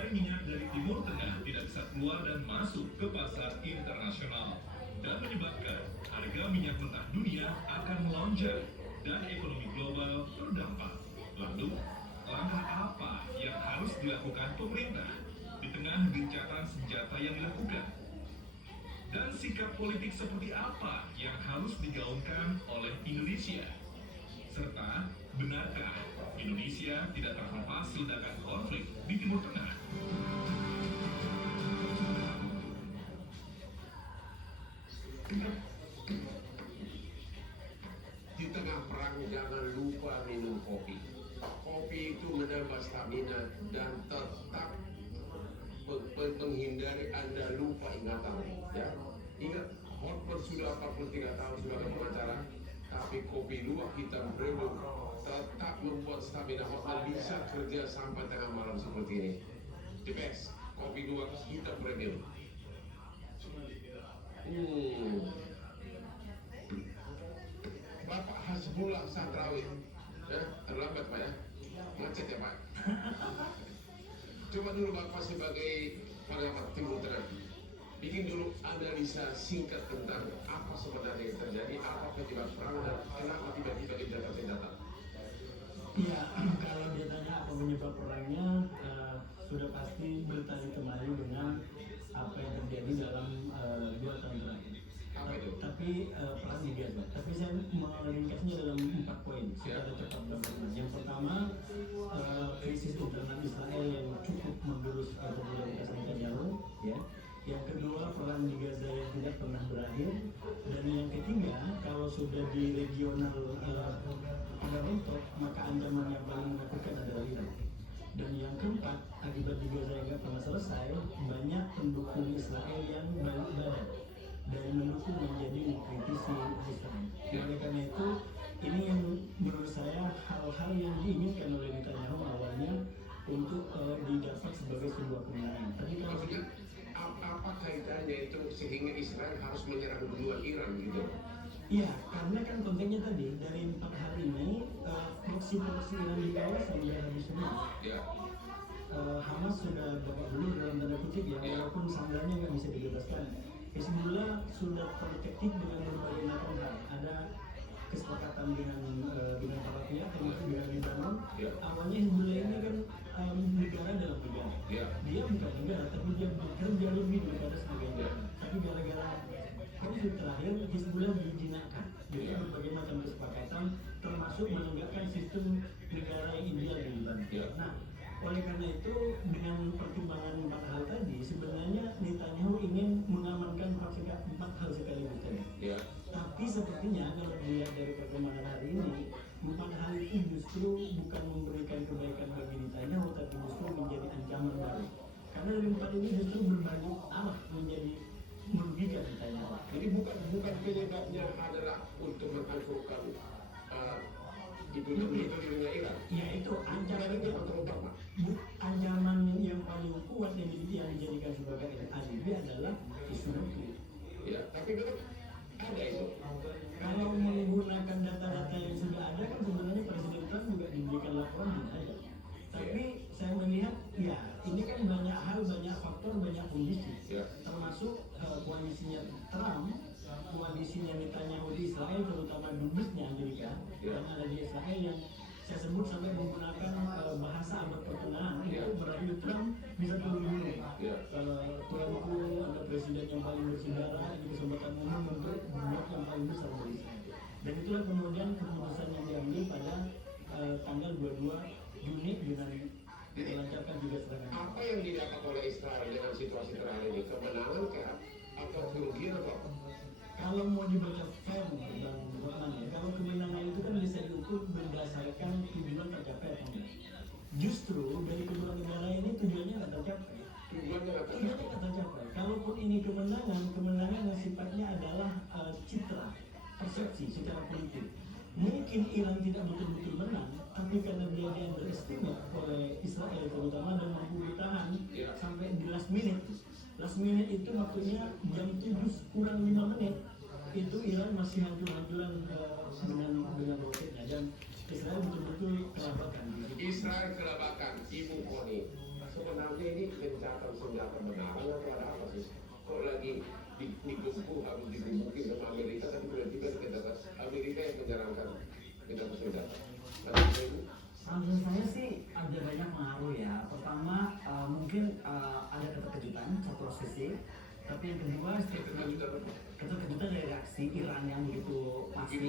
Suplai minyak dari Timur Tengah tidak bisa keluar dan masuk ke pasar internasional dan menyebabkan harga minyak mentah dunia akan melonjak dan ekonomi global terdampak. Lalu, langkah apa yang harus dilakukan pemerintah di tengah gencatan senjata yang dilakukan? Dan sikap politik seperti apa yang harus digaungkan oleh Indonesia? Serta, benarkah Indonesia tidak terhempas ledakan konflik di Timur Tengah? Di tengah perang jangan lupa minum kopi. Kopi itu menambah stamina dan tetap menghindari Anda lupa ingatan. Ya, ingat, Hotman sudah 43 tahun sudah pengacara, tapi kopi luwak hitam premium tetap membuat stamina Hotman bisa kerja sampai tengah malam seperti ini. The best, kopi luwak hitam premium. Bapak Hasbullah Sandrawi, terlambat Pak ya, macet ya Pak. Coba dulu Bapak sebagai pengamat Timur Tengah, bikin dulu analisa singkat tentang apa sebenarnya yang terjadi, apa penyebab perang dan kenapa tiba-tiba gencatan senjata. Ya, kalau ditanya apa penyebab perangnya, sudah pasti bertanya kembali dengan apa yang terjadi dalam 2 tahun terakhir. Apa itu? Tapi perang di Gaza. Tapi saya meringkasnya dalam 4 poin secara cepat teman-teman. Yang pertama, krisis internal Israel yang cukup menggerus popularitas Netanyahu, ya. Yang kedua, perang di Gaza yang tidak pernah berakhir. Dan yang ketiga, kalau sudah di regional ada rontok, maka ancaman yang paling menakutkan adalah Iran. Dan yang keempat, akibat di Gaza yang tidak pernah selesai, banyak pendukung Israel yang balik badan dan mendukung menjadi mengkritisi Israel. Oleh karena itu, ini yang menurut saya hal-hal yang diinginkan oleh Netanyahu awalnya untuk didapat sebagai sebuah kemenangan. Tapi kalau Maksudnya, apa kaitannya itu sehingga Israel harus menyerang duluan Iran gitu? iya, karena kan kontennya tadi dari 4 hari ini proksi-proksi Iran di bawah sudah habis semua. Ya. Hamas sudah babak belur dalam tanda kutip ya, walaupun sandarnya nggak bisa dibebaskan. Hizbullah sudah terdetektif dengan berbagai macam hal. Ada kesepakatan dengan para pihak, termasuk dengan Lebanon. Ya. Awalnya Hizbullah ini kan negara dalam negara. Ya. Dia bukan negara, tapi dia bekerja lebih daripada sebagai negara. Tapi gara-gara konflik terakhir, Hizbullah dijinakkan dengan berbagai macam kesepakatan, termasuk menegakkan sistem negara yang ideal di Lebanon. Ya. Nah, oleh karena itu, dengan pertimbangan 4 hal tadi, sebenarnya Netanyahu ingin mengamankan 4 hal sekaligus tadi. Ya. Tapi sepertinya kalau dilihat dari perkembangan hari ini, 4 hal itu justru bukan memberikan kebaikan bagi Netanyahu, tapi justru menjadi ancaman baru. Karena dari 4 ini justru berbalik arah menjadi merugikan Netanyahu. Jadi bukan penyebabnya adalah untuk menghancurkan itu dengan Iran. Ya itu ancaman itu faktor utama. Ancaman yang paling kuat yang dijadikan sebagai alibi adalah isu nuklir. Ya, tapi memang ada itu. Kalau menggunakan data-data yang sudah ada kan sebenarnya Presiden Trump juga diberikan laporan tidak ada. Tapi saya melihat ya ini kan banyak hal, banyak faktor, banyak kondisi. Ya. Termasuk koalisinya Trump, koalisinya Netanyahu di Israel, terutama dubesnya Amerika yang ada di Israel yang saya sebut sampai menggunakan bahasa abad pertengahan itu berarti Trump bisa turun gunung. Tuanku ada presiden yang paling bersejarah, ini kesempatan umum untuk blok yang paling besar dari Israel. Dan itulah kemudian keputusan yang diambil pada tanggal 22 Juni dengan melancarkan juga serangan. Apa yang didapat oleh Israel dengan situasi terakhir ini? Kemenangan kah? Atau kerugian atau apa? Kalau mau dibaca fair, Bang Hotman ya, kalau kemenangan itu kan bisa diukur berdasarkan tujuan tercapai atau enggak. Justru dari kedua negara ini tujuannya nggak tercapai. Tujuannya Nggak tercapai. Kalaupun ini kemenangan yang sifatnya adalah citra, persepsi secara politik. Mungkin Iran tidak betul-betul menang, tapi karena dia di underestimate oleh Israel terutama dan mampu bertahan sampai di last minute. Last minute itu maksudnya jam 7 kurang 5 menit itu Iran masih hancur-hancuran dengan roketnya dan Israel betul-betul kelabakan. Israel kelabakan, Ibu Koni. Sebenarnya ini gencatan-senjata benaran atau ada apa sih? Kok lagi digempur harus digebukin sama Amerika, tapi tiba-tiba kita Amerika yang menjalankan gencatan senjata. Ada itu? Menurut saya sih ada banyak pengaruh ya. Pertama mungkin ada keterkejutan satu sisi, tapi yang kedua keterkejutan dari reaksi Iran yang begitu masif,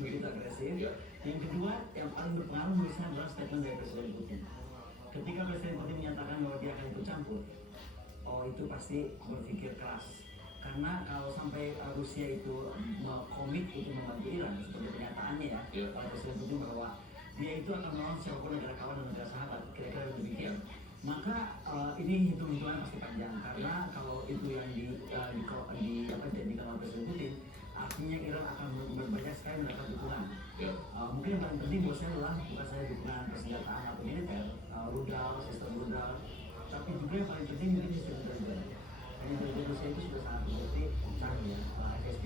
begitu agresif. Ya. Yang kedua yang paling berpengaruh menurut saya adalah statement dari Presiden Putin. Ketika Presiden Putin menyatakan bahwa dia akan ikut campur, oh itu pasti berpikir keras. Karena kalau sampai Rusia itu komit untuk membantu Iran seperti pernyataannya ya, oleh Presiden Putin bahwa dia itu akan melawan siapapun negara kawan dan negara sahabat, kira-kira demikian. Maka ini hitung-hitungan pasti panjang karena kalau itu yang dijadikan oleh Presiden Putin, artinya Iran akan berbanyak sekali mendapat dukungan. Mungkin yang paling penting buat saya adalah bukan saja dukungan persenjataan atau militer, rudal, sistem rudal, tapi juga yang paling penting mungkin sistem intelijen. Intelijen Rusia itu sudah sangat berarti canggih ya. FSB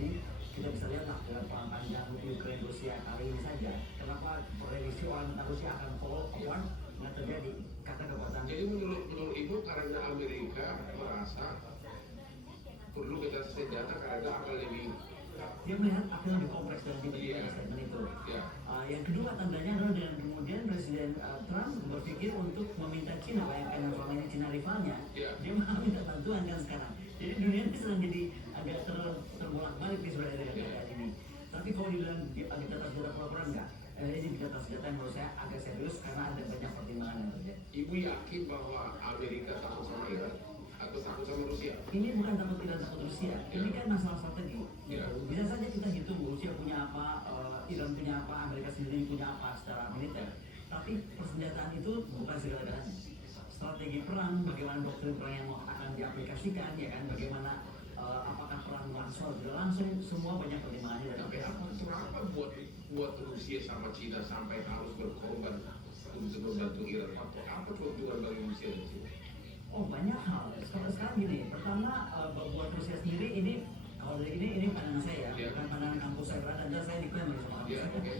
kita bisa lihat lah dalam perang panjang Ukraina Rusia kali ini saja. Kenapa prediksi orang Rusia akan fall apart nggak terjadi karena kekuatan. Jadi menurut Ibu karena Amerika merasa perlu gencatan senjata karena akan lebih dia melihat akan lebih kompleks dan tiba-tiba ada statement itu. Yang kedua tandanya adalah dengan kemudian Presiden Trump berpikir untuk meminta Cina, bayangkan yang selama ini Cina rivalnya, dia mau minta bantuan kan sekarang. Jadi dunia ini sedang jadi agak terbolak-balik nih sebenarnya dengan keadaan ini. Tapi kalau dibilang gencatan senjata pura-pura enggak, ini gencatan senjata yang menurut saya agak serius karena ada banyak pertimbangan yang terjadi. Ibu yakin bahwa Amerika takut sama Iran atau takut sama Rusia? Ini bukan takut Iran, takut Rusia. Ini kan masalah strategi. Bisa saja kita hitung Rusia punya apa, Iran punya apa, Amerika sendiri punya apa secara militer. Tapi persenjataan itu bukan segala-galanya. Strategi perang, bagaimana doktrin perang yang akan diaplikasikan, ya kan? Bagaimana apakah perang langsung atau tidak langsung, semua banyak pertimbangannya. Tapi apa buat Rusia sama Cina sampai harus berkorban untuk membantu Iran? Apa keuntungan bagi Rusia di sini? Oh banyak hal. Sekarang gini, pertama buat Rusia sendiri ini kalau dari ini pandangan saya, bukan pandangan kampus saya berada, saya diklaim sama kampus.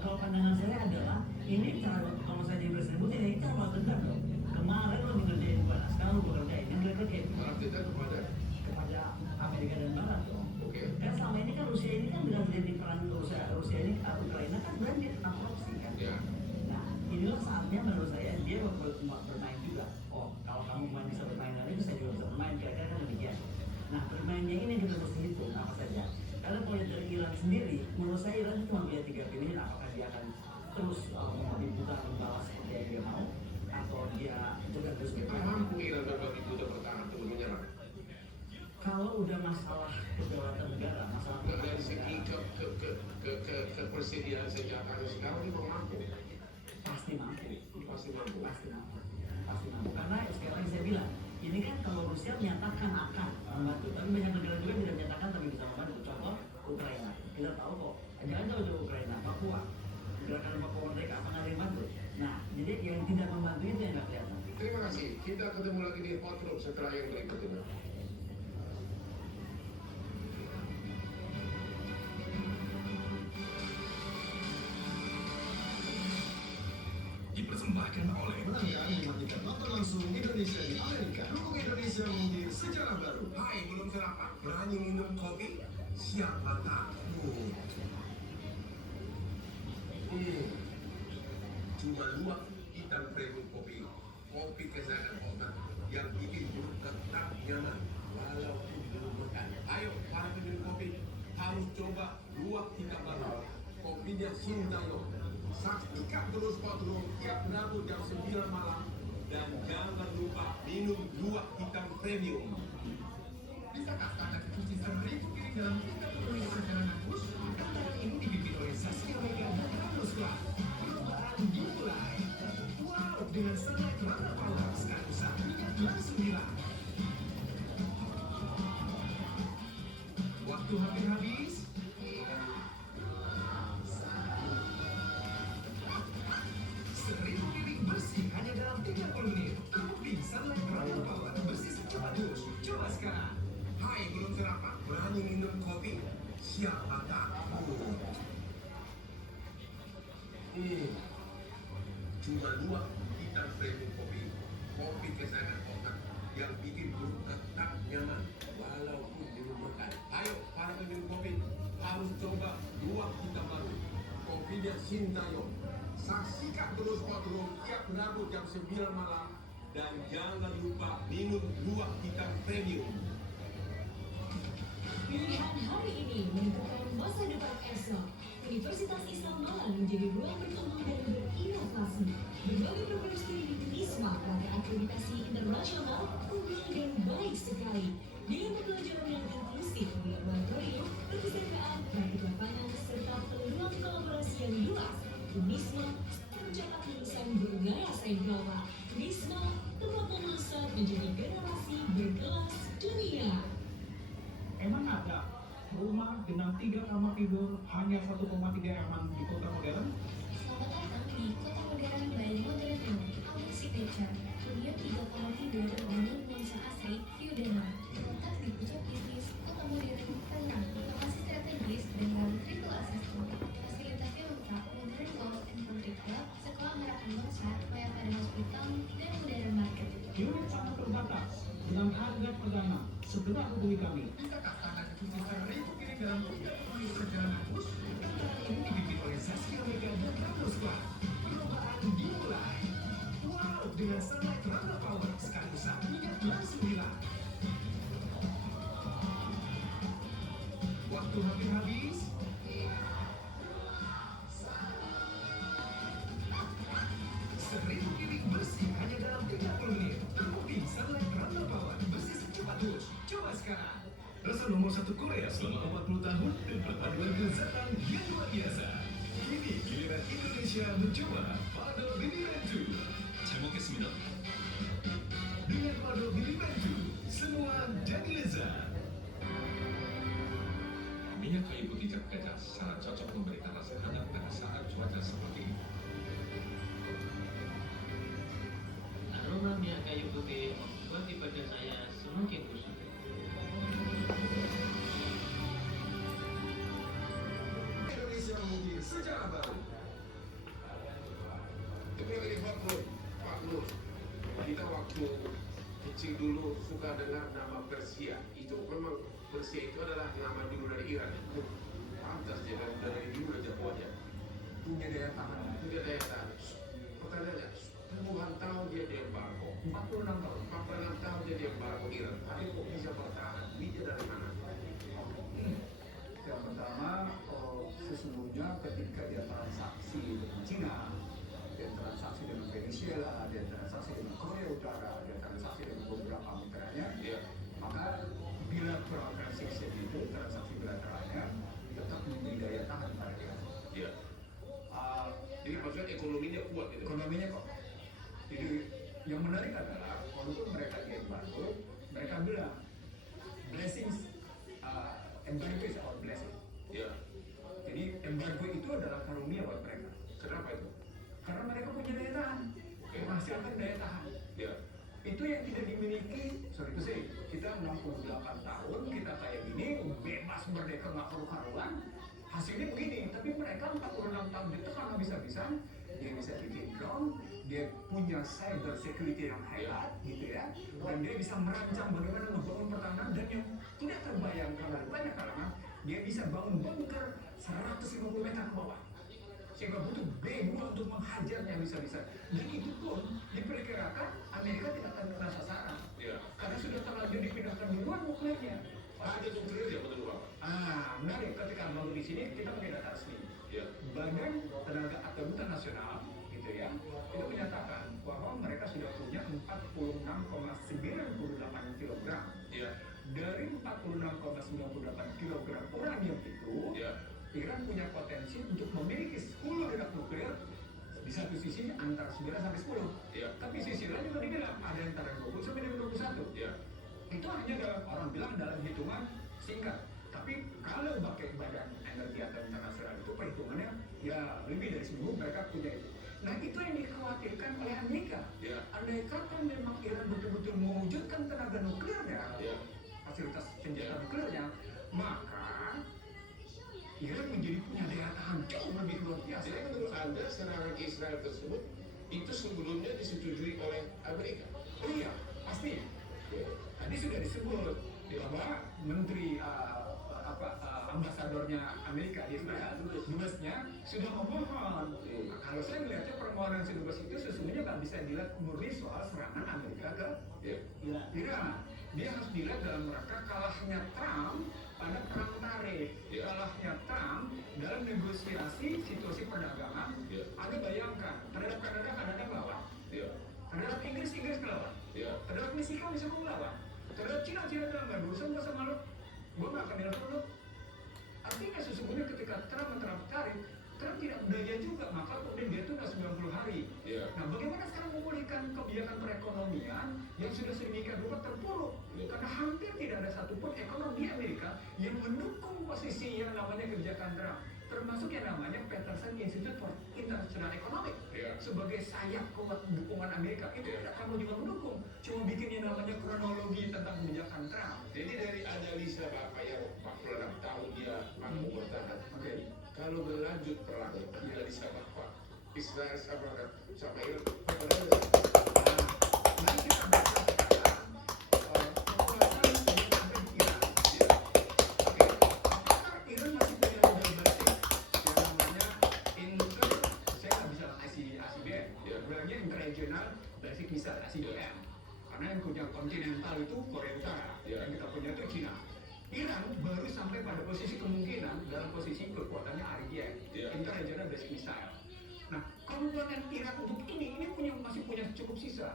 Kalau pandangan saya adalah ini cara kalau saya jadi presiden Putin ini cara balas dendam dong. Kemarin lo dikerjain Barat, sekarang lo bekerjain yang kayak Balas dendam kepada Amerika dan Barat dong. Kan selama ini kan Rusia ini kan bila terjadi perang Rusia ini Ukraina kan sebenarnya dia tentang proksi kan. Nah inilah saatnya menurut saya dia bermain juga. Oh kalau kamu bisa bermain lagi, saya juga bisa bermain kira-kira kan demikian. Nah bermainnya ini kita mesti hitung apa saja. Karena kalau dari Iran sendiri, menurut saya Iran itu cuma punya 3 pilihan. Apakah dia akan terus dibuka membalas seperti yang dia mau, atau dia juga terus mampu Iran berbagi buta bertahan terus menyerang. Kalau udah masalah kedaulatan negara, masalah dari segi kepersediaan senjata sekarang ini mampu. Pasti mampu. Karena sekarang saya bilang, ini kan kalau Rusia menyatakan akan membantu, tapi banyak negara juga tidak menyatakan tapi bisa membantu. Contoh Ukraina, kita tahu kok, jangan jauh Ukraina, Papua, gerakan Papua Merdeka, apa nggak ada yang bantu? Nah, jadi yang tidak membantu itu yang nggak kelihatan. Terima kasih. Kita ketemu lagi di Hot Room setelah yang berikut ini. Dipersembahkan oleh Menangkan memastikan nonton langsung Indonesia di Amerika. Dukung Indonesia menjadi sejarah baru. Hai, belum sarapan? Berani minum kopi? Siapa takut? Cuma 2 hitam premium kopi. Kopi kesayangan otak yang bikin perut tetap nyaman walaupun belum makan. Ayo, para peminum kopi harus coba 2 hitam baru. Kopinya Sintayong. Saksikan terus Hot-Room tiap Rabu jam 9 malam dan jangan lupa minum 2 hitam premium. Bisa katakan cuci 1.000 piring dalam 30 menit perjalanan bus. Kantaran ini dibikin oleh Saskia Vega dan Carlos Clark. Perlombaan dimulai. Wow, dengan Sunlight Runner Power sekarang usaha minyak langsung hilang. Waktu hampir habis. 1.000 piring bersih hanya dalam 30 menit. Terbukti Sunlight Runner Power bersih secepat bus. Coba sekarang. Hai, belum sarapan? Berani minum kopi? Siapa takut? Cuma 2 hitam premium kopi. Kopi kesayangan yang bikin perut tetap nyaman walaupun belum makan. Ayo para peminum kopi harus coba luwak hitam baru. Kopinya Sintayong. Saksikan terus Outlook tiap Rabu jam 9 malam dan jangan lupa minum luwak hitam premium. Pilihan hari ini menentukan masa depan esok. Universitas Islam Malang menjadi ruang berkembang dan berinovasi. Berbagai program studi di Unisma pada akreditasi internasional unggul dan baik sekali. Dengan pembelajaran yang inklusif di laboratorium, perpustakaan, praktik lapangan, serta peluang kolaborasi yang luas, Unisma mencetak lulusan bergaya saing global. Unisma tempat memasak menjadi generasi berkelas dunia. Emang ada rumah dengan 3 kamar tidur hanya 1,3 aman di kota modern? Selamat datang di Kota Modern by Modern Home. Our signature, punya 3 kamar tidur dengan nuansa asri, view danau. Terletak di puncak bisnis Kota Modern, Tangerang. Lokasi strategis dengan triple access to. Fasilitasnya lengkap, modern golf and country club, sekolah harapan bangsa, Maya pada hospital, dan modern market. Unit sangat terbatas dengan harga perdana. Segera hubungi kami. Bisakah Anda keputusan Ribu Piring dalam 30 perjalanan bus? Tantangan ini dibikin oleh Saskia Mega dan Ramos Club. Perlombaan dimulai. Wow, dengan Sunlight Runner Power, sekali usaha minyak langsung hilang. Waktu hampir habis. Seribu piring bersih hanya dalam 30 menit. Terbukti Sunlight Runner Power bersih secepat dusch. Coba sekarang. Rasa nomor 1 Korea selama 40 tahun dan perpaduan kelezatan yang luar biasa. Kini giliran Indonesia mencoba Pado Bibibentu. 제목했습니다. Dengan Pado Bibibentu, semua jadi lezat. Minyak kayu putih cap gajah sangat cocok memberikan rasa hangat pada saat cuaca seperti ini. Aroma minyak kayu putih membuat di badan saya semakin kusut. Indonesia mengukir sejarah baru. Itu Pak Nur. Kita waktu kecil dulu suka dengar nama Persia. Itu memang Persia itu adalah nama dulu dari Iran. Pantas dia dari dulu aja aja. Punya daya tahan. Punya daya tahan. Pertanyaannya, puluhan tahun dia di embargo. 46 tahun. 46 tahun dia di embargo Iran. Tapi kok bisa bertahan? Dia dari mana? Yang pertama, sesungguhnya ketika dia transaksi dengan Cina, dia transaksi dengan Venezuela, dia transaksi dengan Korea Utara, dia transaksi dengan beberapa mitranya, Iya. maka bilateral transaction itu, transaksi bilateralnya tetap memberi daya tahan pada dia. Iya. Ah, Jadi maksudnya ekonominya kuat gitu. ekonominya kok. Jadi yang menarik adalah walaupun mereka di embargo, mereka bilang blessings, embargo is our blessing. Iya. Jadi embargo itu adalah karunia buat mereka. Kenapa itu? Karena mereka punya daya tahan, menghasilkan daya tahan. Iya. Itu yang tidak dimiliki, sorry to say, kita 68 tahun, kita kayak gini, bebas merdeka nggak karu-karuan, hasilnya begini. Tapi mereka 46 tahun ditekan habis-habisan, dia bisa bikin drone, dia punya cyber security yang hebat, gitu ya, dan dia bisa merancang bagaimana membangun pertahanan, dan yang tidak terbayangkan oleh banyak kalangan, dia bisa bangun bunker 150 meter ke bawah. Sehingga butuh B2 untuk menghajarnya bisa-bisa. Dan itu pun diperkirakan Amerika tidak akan kena sasaran. Iya. Karena sudah terlanjur dipindahkan duluan nuklirnya. Ada nuklir ya menurut Bapak? Menarik ketika baru di sini kita punya data resmi. Iya. Badan Tenaga Atom Internasional, gitu ya, itu menyatakan bahwa mereka sudah punya 46,98 kg. Iya. Dari 46,98 kg uranium itu, Iya. Iran punya potensi untuk memiliki 10 ledak nuklir di satu sisi antara 9 sampai 10. Iya. Tapi sisi lain juga dibilang ada antara 20 sampai dengan 21. Iya. Itu hanya dalam, orang bilang dalam hitungan singkat. Tapi kalau pakai Badan Energi Atom Internasional itu perhitungannya ya lebih dari 10 mereka punya itu. Nah itu yang dikhawatirkan oleh Amerika. Iya. Andai kata memang Iran betul-betul mewujudkan tenaga nuklirnya, Iya. fasilitas senjata nuklirnya, maka Iran menjadi punya daya tahan jauh lebih luar biasa. Jadi menurut Anda serangan Israel tersebut itu sebelumnya disetujui oleh Amerika? Iya, pasti. tadi sudah disebut bahwa Menteri ambasadornya Amerika di Israel, dubesnya sudah memohon. Nah, kalau saya melihatnya permohonan si dubes itu sesungguhnya nggak bisa dilihat murni soal serangan Amerika ke Iran. Dia harus dilihat dalam rangka kalahnya Trump pada perang tarif, kalahnya Trump dalam negosiasi situasi perdagangan. Anda bayangkan terhadap Kanada melawan, terhadap Inggris melawan, terhadap Meksiko melawan, terhadap Cina dalam berurusan nggak sama lo, gue nggak akan nelfon lo. Artinya sesungguhnya ketika Trump menerapkan tarif, Trump tidak berdaya juga, maka kemudian dia tunda 90 hari. Nah, bagaimana sekarang memulihkan kebijakan perekonomian yang sudah sedemikian rupa terpuruk? Karena hampir tidak ada satupun ekonomi Amerika yang mendukung posisi yang namanya kebijakan Trump, termasuk yang namanya Peterson Institute for International Economics sebagai sayap kuat dukungan Amerika. Itu tidak kamu juga mendukung, cuma bikin yang namanya kronologi tentang kebijakan Trump. Jadi dari analisa Bapak yang 46 tahun dia mampu bertahan. Kalau berlanjut perang, analisa Bapak, Israel sama Iran, Mari kita baca sekarang kekuatan sebelum sampai di Iran. Apakah Iran masih punya modal balistik yang namanya saya nggak bisa ICBM, bilangnya Interregional Ballistic Missile ICBM, karena yang punya kontinental itu Korea Utara, yang kita punya itu Cina. Iran baru sampai pada posisi kemungkinan dalam posisi kekuatannya RGM, Interregional Ballistic Missile. Nah, kemungkinan Iran untuk ini masih punya cukup sisa.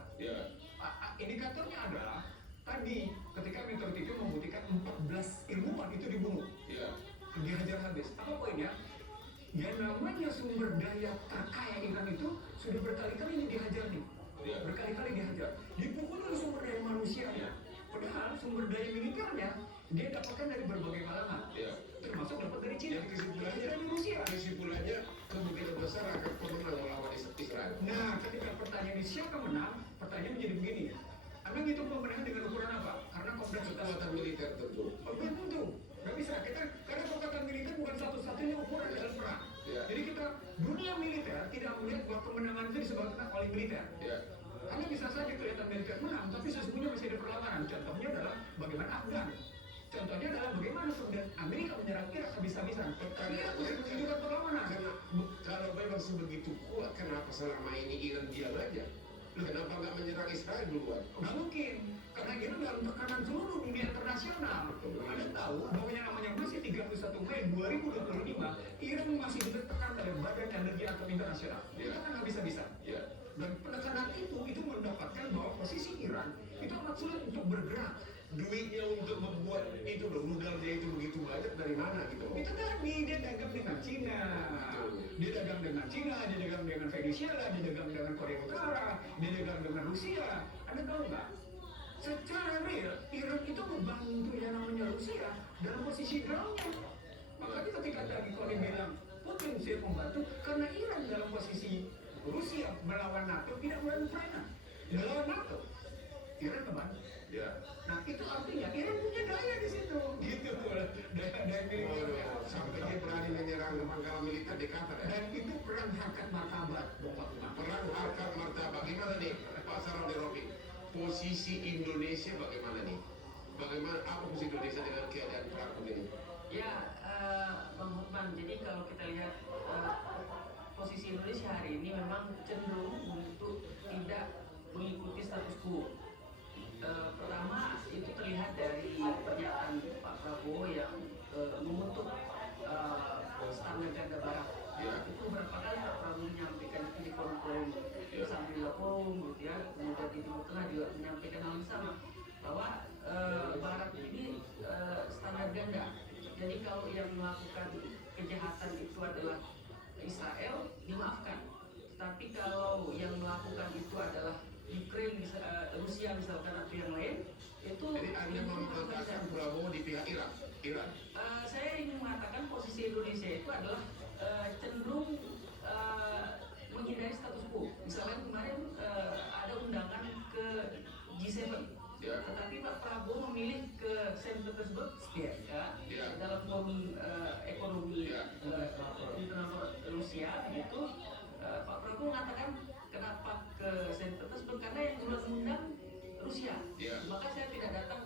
Indikatornya adalah tadi ketika meteor itu membuktikan 14 ilmuwan itu dibunuh, dihajar habis. Apa poinnya? Yang namanya sumber daya terkaya Iran itu sudah berkali-kali dihajar nih, berkali-kali dihajar. Dipukul oleh sumber daya manusianya. Padahal sumber daya militernya dia dapatkan dari berbagai kalangan, termasuk dapat dari Cina, dari Rusia. Kesimpulannya kemungkinan besar akan pemenang melawan Israel. Nah, ketika pertanyaan siapa menang, pertanyaan menjadi begini. Anda ngitung pemenangan dengan ukuran apa? Karena kompleksitas Kekuatan militer tentu. belum tentu. Nggak bisa. Karena kekuatan militer bukan satu-satunya ukuran dalam perang. Jadi kita dunia militer tidak melihat bahwa kemenangan itu disebabkan oleh militer. Anda bisa saja kelihatan militer menang, tapi sesungguhnya masih ada perlawanan. Contohnya adalah bagaimana Afgan. Contohnya adalah bagaimana kemudian Amerika menyerang Irak habis-habisan. Irak menunjukkan perlawanan. Kalau memang sebegitu kuat, kenapa selama ini Iran diam aja? Kenapa nggak menyerang Israel duluan? Nggak mungkin, karena Iran dalam tekanan seluruh dunia internasional. Anda tahu bahwa yang namanya masih 31 Mei 2025, Iran masih ditekan oleh Badan Energi Atom Internasional. Itu kan nggak bisa-bisa. Dan penekanan itu mendapatkan bahwa posisi Iran itu amat sulit untuk bergerak. Duitnya untuk membuat itu modalnya itu begitu banyak dari mana gitu? Itu tadi dia dagang dengan Cina, dia dagang dengan Venezuela, dia dagang dengan Korea Utara, dia dagang dengan Rusia. Anda tahu nggak? Secara real, Iran itu membantu yang namanya Rusia dalam posisi groundnya. Makanya ketika tadi Koni bilang Putin siap membantu, karena Iran dalam posisi Rusia melawan NATO tidak melawan Ukraina, melawan NATO. Iran teman. Nah itu artinya Iran punya daya di situ, gitu. Daya militer. Sampai dia berani menyerang pangkalan militer di Qatar. Dan itu perang harkat martabat, Perang harkat martabat. Bagaimana nih Pak Saroni Robi? Posisi Indonesia bagaimana nih? Bagaimana apa posisi Indonesia dengan keadaan perang begini? Ya, Bang Hotman, jadi kalau kita lihat posisi Indonesia hari ini memang cenderung untuk tidak mengikuti status quo. Pertama itu terlihat dari pernyataan Pak Prabowo yang mengutuk standar ganda barat. Itu beberapa kali Pak Prabowo menyampaikan di forum-forum Sambil Forum, gitu ya. Kemudian di Timur Tengah juga menyampaikan hal yang sama bahwa Barat ini standar ganda. Jadi kalau yang melakukan kejahatan itu adalah Israel, dimaafkan. Tapi kalau yang melakukan itu adalah Ukraine, Rusia misalkan atau yang lain, itu jadi Anda mengatakan Prabowo di pihak Iran. Saya ingin mengatakan posisi Indonesia itu adalah cenderung menghindari status quo. Misalnya kemarin ada undangan ke G7, tetapi Pak Prabowo memilih ke Saint Petersburg dalam forum ekonomi internasional Rusia, itu Pak Prabowo mengatakan kenapa ke Saint Petersburg, karena yang mengundang Rusia. Maka saya tidak datang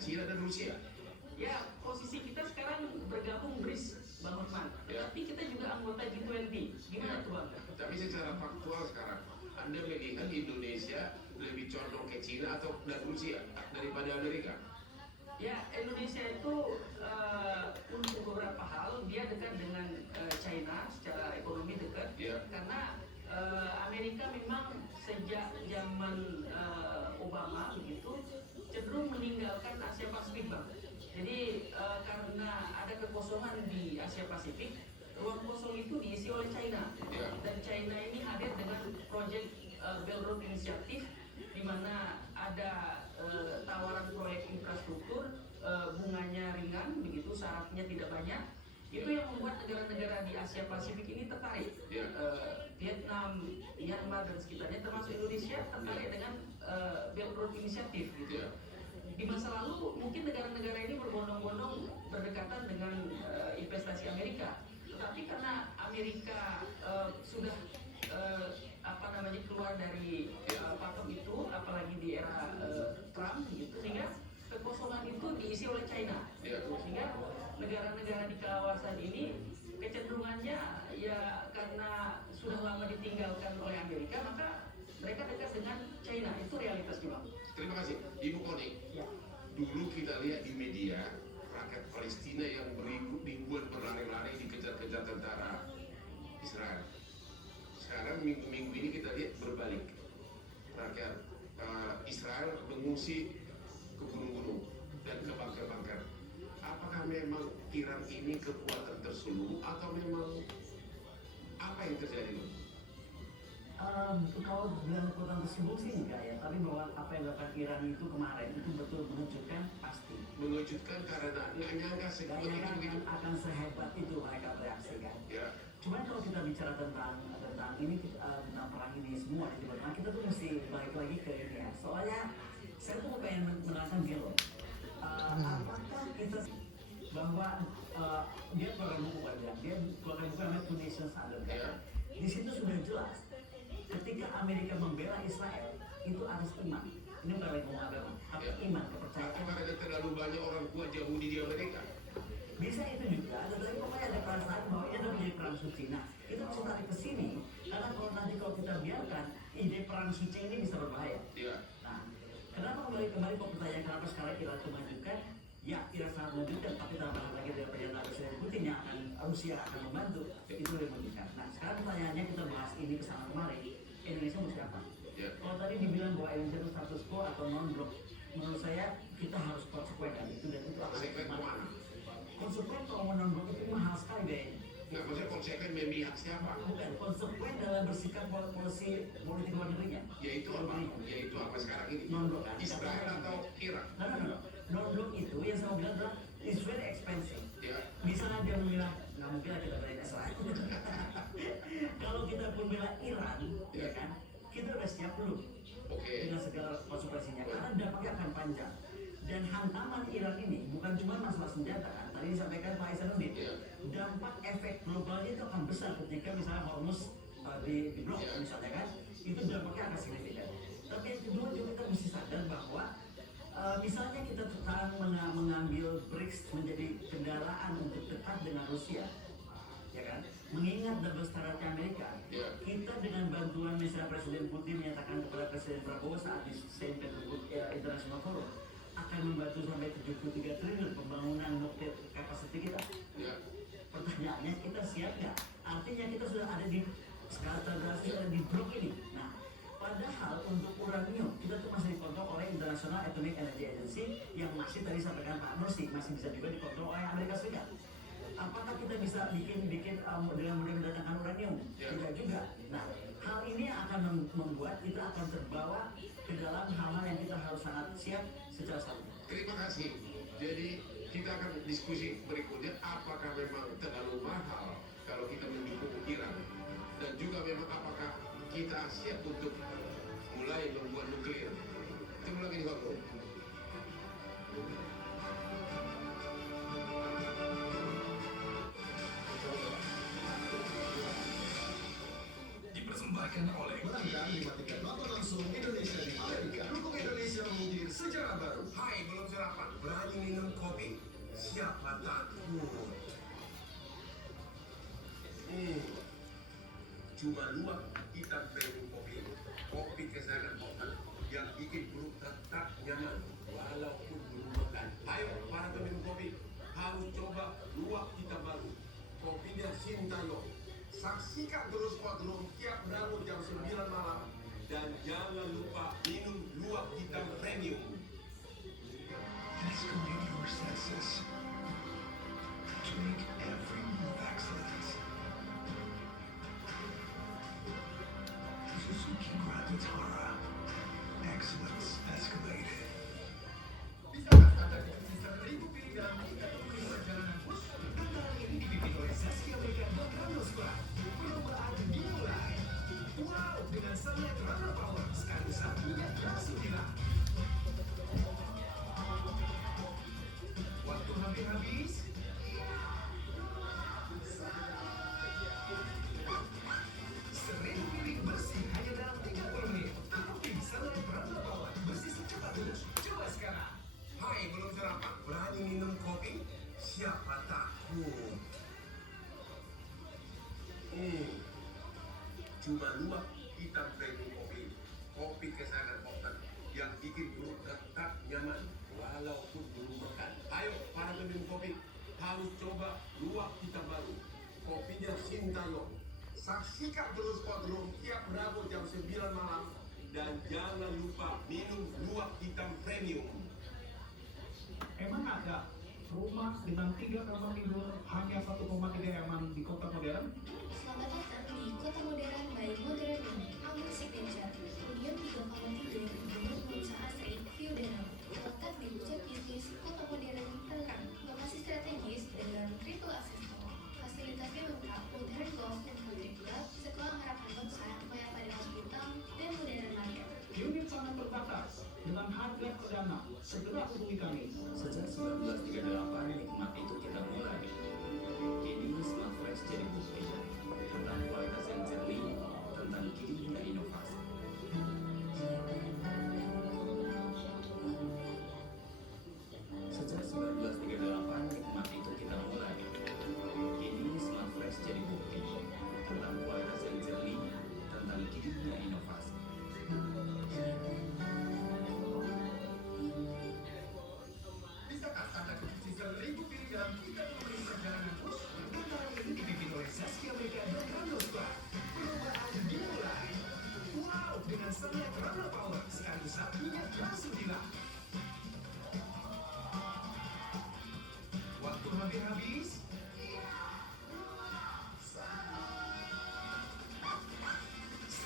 China dan Rusia. Ya, posisi kita sekarang bergabung BRICS, Bang Hotman. Ya. Tapi kita juga anggota G20. Gimana tuh Bang? Tapi secara faktual sekarang, Anda melihat Indonesia lebih condong ke China atau dan Rusia daripada Amerika? Ya, Indonesia itu untuk beberapa hal dia dekat dengan China secara ekonomi dekat. Ya. Karena Amerika memang sejak zaman Obama begitu cenderung meninggalkan Asia Pasifik, Bang. Jadi karena ada kekosongan di Asia Pasifik, ruang kosong itu diisi oleh China. Ya. Dan China ini hadir dengan proyek Belt Road Initiative, di mana ada tawaran proyek infrastruktur, bunganya ringan, begitu syaratnya tidak banyak. Itu yang membuat negara-negara di Asia Pasifik ini tertarik. Ya. Vietnam, Myanmar dan sekitarnya, termasuk Indonesia, tertarik dengan Belt Road Initiative, gitu. Ya. Di masa lalu mungkin negara-negara ini berbondong-bondong berdekatan dengan investasi Amerika, tetapi karena Amerika sudah keluar dari pakem itu, apalagi di era Trump gitu, sehingga kekosongan itu diisi oleh China. Ya. Sehingga negara-negara di kawasan ini kecenderungannya ya karena sudah lama ditinggalkan oleh Amerika, maka mereka dekat dengan China. Itu realitas juga. Terima kasih, Ibu Koni. Ya. Dulu kita lihat di media rakyat Palestina yang ribuan berlari-lari dikejar-kejar tentara Israel. Sekarang minggu-minggu ini kita lihat berbalik. Rakyat Israel mengungsi ke gunung-gunung dan ke bunker-bunker. Apakah memang Iran ini kekuatan terselubung atau memang apa yang terjadi? Kalau bilang kekuatan tersebut sih enggak ya, tapi bahwa apa yang dilakukan Iran itu kemarin itu betul mengejutkan pasti. Mengejutkan karena nggak nyangka sekuat itu begitu. Akan sehebat itu mereka bereaksikan. Ya. Cuman kalau kita bicara tentang ini tentang perang ini semua di Timur Tengah, kita tuh mesti balik lagi ke ini ya. Soalnya saya tuh pengen menerangkan dia loh. Apakah kita bahwa dia keluarkan buku dia keluarkan buku namanya Two Nations Under God. Ya. Di situ sudah jelas ketika Amerika membela Israel itu atas iman. Ini bukan lagi ngomong agama, tapi Ya. iman, kepercayaan. Apakah ada terlalu banyak orang kuat Yahudi di Amerika? Bisa itu juga, tetapi pokoknya ada perasaan bahwa ini adalah menjadi perang suci. Nah, kita harus tarik ke sini, karena kalau kita biarkan, ide perang suci ini bisa berbahaya. Ya. Nah, kenapa kembali kok pertanyaan kenapa sekarang Iran itu menunjukkan? Ya, Iran sangat menunjukkan, tapi tambah lagi dari pernyataan Presiden Putin yang akan Rusia akan membantu, itu yang menunjukkan. Nah, sekarang pertanyaannya kita bahas ini kesana kemari, Indonesia mau siapa? Ya. Kalau tadi dibilang bahwa Indonesia itu status quo atau non-blok, menurut saya kita harus konsekuen dan itu akan Konsekuen kemana? konsekuen kalau mau non-blok itu mahal sekali deh. Nggak, maksudnya konsekuen memihak siapa? Bukan, konsekuen dalam bersikap polisi politik luar negerinya. Yaitu apa? Yaitu apa sekarang ini? Non-blok kan? Israel atau Irak? No. Non-blok itu yang saya mau bilang adalah it's very expensive. Ya. Misalnya dia bilang, nggak mungkin lah kita belain Israel. Kalau kita pun bela Iran, ya kan, kita udah siap belum? Oke. Dengan segala konsekuensinya, karena dampaknya akan panjang. Dan hantaman Iran ini bukan cuma masalah senjata kan, tadi disampaikan Pak Isanuddin, Ya. dampak efek globalnya itu akan besar ketika misalnya Hormuz di blok Ya. misalnya kan, itu dampaknya akan signifikan. Tapi yang kedua juga kita mesti sadar bahwa misalnya kita sekarang mengambil BRICS menjadi kendaraan untuk dekat dengan Rusia, ya kan? Mengingat double standardnya Amerika, Ya. kita dengan bantuan misalnya Presiden Putin menyatakan kepada Presiden Prabowo saat di Saint Petersburg International Forum akan membantu sampai 73 triliun pembangunan nuklir kapasiti kita. Ya. Pertanyaannya kita siap nggak? Artinya kita sudah ada di skala standarisasi, ada di blok ini. Nah, padahal untuk uranium kita tuh masih dikontrol oleh International Atomic Energy Agency yang masih tadi sampaikan Pak Nursi masih bisa juga dikontrol oleh Amerika Serikat. Apakah kita bisa bikin dengan mudah mendatangkan uranium? Ya. Tidak juga. Nah, hal ini akan membuat kita akan terbawa ke dalam hal-hal yang kita harus sangat siap secara satu. Terima kasih. Jadi kita akan diskusi berikutnya apakah memang terlalu mahal kalau kita mendukung Iran dan juga memang apakah kita siap untuk mulai membuat nuklir. Ketemu lagi di Hongkong. Dipersembahkan oleh Menangkan 5-3 nonton langsung Indonesia di Amerika. Dukung Indonesia mengukir sejarah baru. Hai, belum sarapan. takut. Cuma luak hitam premium kopi, kopi kesayangan Otan yang bikin perut tetap nyaman walaupun belum makan. Ayo para peminum kopi, harus coba luak hitam baru. Kopinya Sintayong. Saksikan terus Kodrum tiap Rabu jam 9 malam. Dan jangan lupa minum luak hitam premium. Escalate your senses to make every move excellent. Suzuki Grand Vitara. Excellence escalated. Bisakah Anda sisa 1000 pilih dalam 35 perjalanan bus? Getaran ini dipimpin oleh Saskia Mega dan Ramos Club. Perlombaan dimulai. Wow, dengan Sunlight Runner Power, sekali satunya langsung hilang. Waktu hampir habis. Seribu piring bersih hanya dalam 30 menit. Terbukti Sunlight Runner Power, bersih secepat lurus. Coba sekarang. Hai, belum sarapan? Berani minum kopi? Siapa takut? Cuma luak hitam premium kopi, kopi kesayangan Otan yang bikin perut tetap nyaman walaupun belum makan. Ayo para peminum kopi, harus coba luak hitam baru. Kopinya Sintayong. Saksikan terus Kodrum tiap Rabu jam 9 malam. Dan jangan lupa minum luak hitam premium. Emang ada rumah dengan 3 kamar tidur hanya 1,3 nyaman di kota modern? Selamat datang di Kota Modern by Modern Inn. Our signature, hunian 3 kamar tidur dengan nuansa asri, view danau. Terletak di pusat bisnis Kota Modern Tangerang. Lokasi strategis dengan triple access tol. Fasilitasnya lengkap, modern golf dan country club, sekolah harapan bangsa, Maya Pada Hospital, dan modern market. Unit sangat terbatas dengan harga perdana. Segera hubungi kami. Sejak 1938, nikmat itu kita mulai. Kini Smart Fresh jadi bukti tentang kualitas yang jernih, tentang hidupnya inovasi. Sejak 1938, nikmat itu kita mulai. Kini Smart Fresh jadi bukti tentang kualitas yang jernih, tentang hidupnya inovasi. Bisakah Anda sisa 1000 pilih dalam 30 menit perjalanan bus? Getaran ini dipimpin oleh Saskia Mega dan Ramos Club. Perlombaan dimulai. Wow, dengan Sunlight Runner Power, sekali satunya langsung hilang. Waktu hampir habis.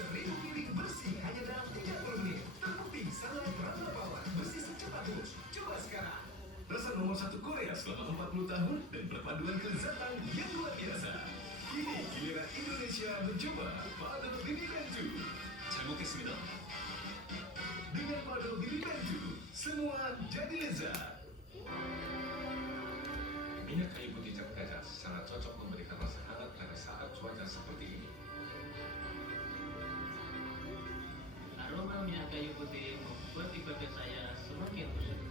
Seribu piring bersih hanya dalam 30 menit. Terbukti Sunlight Runner Power, bersih secepat lurus. Coba sekarang. Rasa nomor 1 Korea selama 40 tahun dan perpaduan kelezatan yang luar biasa. Kini giliran Indonesia mencoba Mado Bibi Benju. 잘 먹겠습니다. Dengan Mado Bibi Benju, semua jadi lezat. Minyak kayu putih cap gajah sangat cocok memberikan rasa hangat pada saat cuaca seperti ini. Aroma minyak kayu putih membuat ibadah saya semakin khusyuk.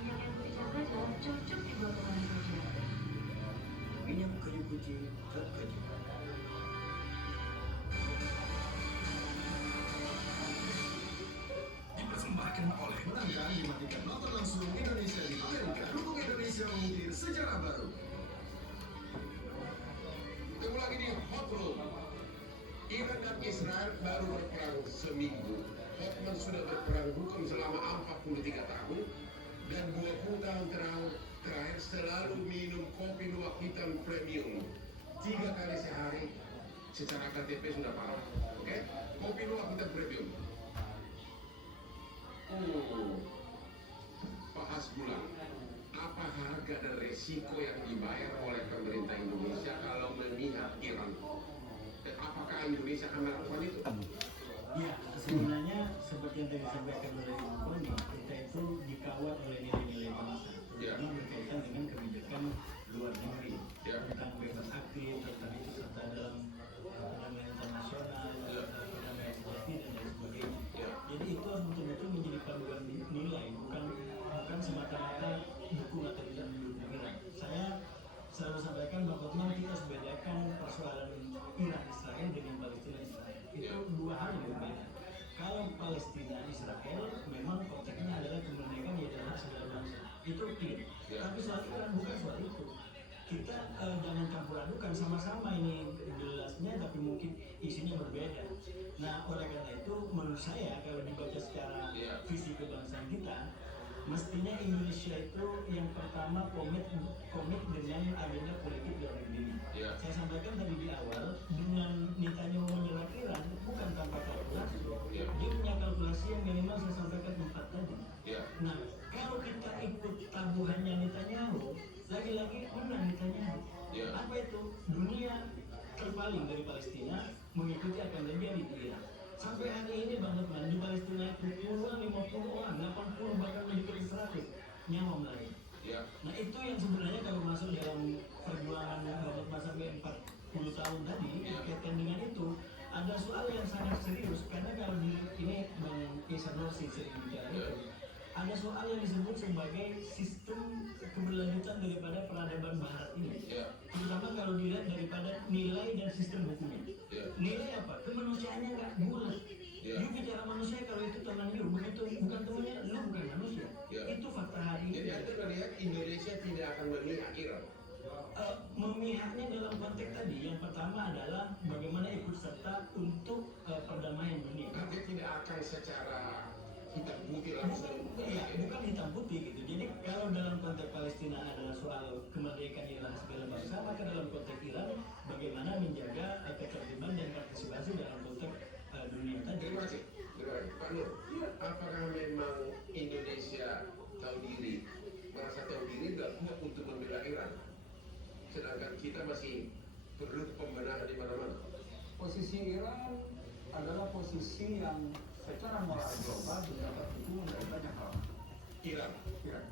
Minyak kayu putih cap gajah cocok dibuat dengan kerja. Minyak kayu putih cap gajah. Dipersembahkan oleh Menangkan dimatikan nonton langsung Indonesia di Amerika. Dukung Indonesia mengukir sejarah baru. Ketemu lagi di Hot Room. Iran dan Israel baru berperang seminggu. Hotman sudah berperang hukum selama 43 tahun dan 20 tahun terakhir selalu minum kopi luwak hitam premium 3 kali sehari. Secara KTP sudah parah, oke? Kopi luwak hitam premium. Pak Hasbullah, apa harga dan resiko yang dibayar oleh pemerintah Indonesia kalau memihak Iran? Dan apakah Indonesia akan melakukan itu? Ya, sebenarnya seperti yang tadi disampaikan oleh Ibu Koni, kita itu dikawal oleh nilai-nilai bangsa, terutama berkaitan dengan kebijakan luar negeri, tentang bebas aktif, tentang ikut serta dalam perdamaian internasional, perdamaian politik dan soal Iran, bukan soal itu. Kita jangan campur adukan, sama-sama ini jelasnya tapi mungkin isinya berbeda. Nah, oleh karena itu menurut saya kalau dibaca secara visi kebangsaan kita, mestinya Indonesia itu yang pertama komit dengan agenda politik dalam negeri. Saya sampaikan tadi di awal, dengan Netanyahu menyerang Iran bukan tanpa kalkulasi. Dia punya kalkulasi yang minimal saya sampaikan 4 tadi. Nah, kalau kita ikut tabuhannya Netanyahu, lagi-lagi menang Netanyahu. Apa itu? Dunia terpaling dari Palestina mengikuti akan terjadi di Irak. Sampai hari ini Bang Lukman, di Palestina itu puluhan 50 orang, 80 bahkan mendekati 100 nyawa melayang. Nah itu yang sebenarnya kalau masuk dalam perjuangan Bang Lukman sampai 40 tahun tadi, kaitan dengan itu ada soal yang sangat serius, karena kalau di ini Bang Isan Nursi sering bicara itu, ada soal yang disebut sebagai sistem keberlanjutan daripada peradaban Barat ini. Terutama kalau dilihat daripada nilai dan sistem hukumnya. Nilai apa? Kemanusiaannya nggak bulat. You bicara manusia kalau itu teman you, begitu bukan temannya, lu bukan manusia. Itu fakta hari ini. Jadi Anda melihat Indonesia tidak akan memihak Iran? Memihaknya dalam konteks tadi, yang pertama adalah bagaimana ikut serta untuk perdamaian dunia. Nanti tidak akan secara hitam putih langsung. Bukan hitam putih gitu. Jadi kalau dalam konteks Palestina adalah soal kemerdekaan Iran segala bangsa, maka dalam konteks Iran bagaimana menjaga ketertiban dan partisipasi dalam konteks dunia tadi. Terima kasih. Pak Nur, apakah memang Indonesia merasa tahu diri nggak kuat untuk membela Iran? Sedangkan kita masih perlu pembenahan di mana-mana. Posisi Iran adalah posisi yang secara moral global mendapat dukungan dari banyak orang. Iran. Iran.